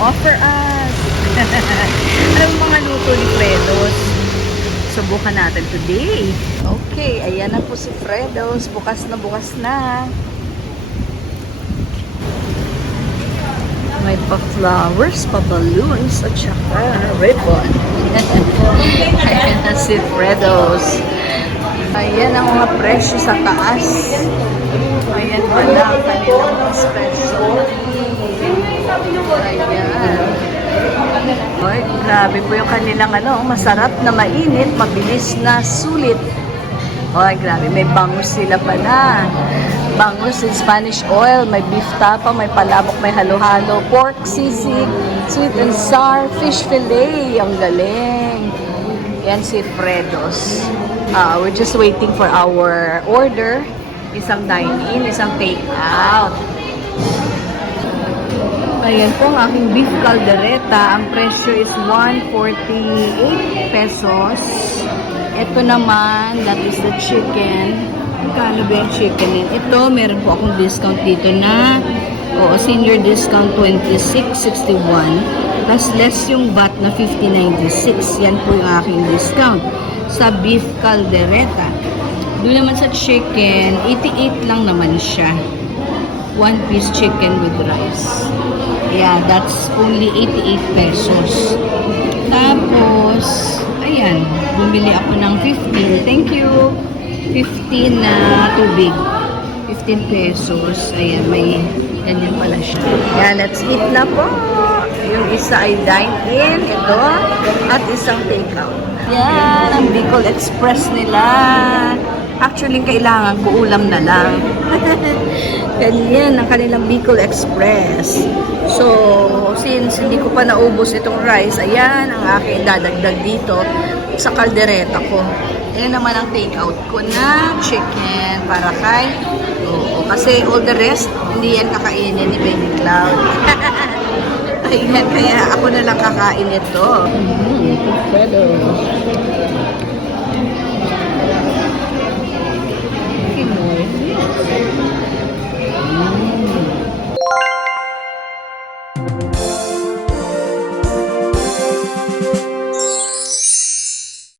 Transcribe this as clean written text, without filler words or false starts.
Offer us! Anong mga luto ni Fredos? Subukan natin today. Okay, ayan na po si Fredos. Bukas na bukas na. May pa-flowers, pa-balloons, at saka ribbon. Ayan na si Fredos. Ayan ang mga presyo sa taas. Ayan pala ang kanilang mga special. Ayan. Oy, grabe po yung kanilang masarap na mainit, mabilis na sulit. Oy, grabe, may bangus sila pala. Bangus in Spanish oil, may beef tapa, may palabok, may halo-halo, pork, sisig, sweet and sour, fish fillet. Ang galing. Yan si Fredos. We're just waiting for our order. Isang dine-in, isang take-out. Ayan po ang aking beef caldereta. Ang presyo is 148 pesos. Ito naman, that is the chicken. Magkano ba yung chicken din? Ito, meron po akong discount dito na senior discount 26.61. Plus less yung VAT na 50.96. Yan po yung aking discount sa beef caldereta. Doon naman sa chicken, 88 lang naman siya. One piece chicken with rice. Yeah, that's only 88 pesos. Tapos, ayan, bumili ako ng 15. Thank you. 15 na tubig. 15 pesos. Ayan, may ganyan pala siya. Yeah, let's eat na po. Yung isa ay dine-in, ito, at isang take-out. Yan, ang Bicol Express nila. Actually, kailangan ko ulam na lang. Ganyan ang kanilang Bicol Express. So, since hindi ko pa naubos itong rice, ayan ang aking dadagdag dito sa kaldereta ko. Ayan naman ang take-out ko na chicken para kay kasi all the rest, hindi yan kakainin ni Baby Cloud. Ayan, kaya ako na lang kakain ito.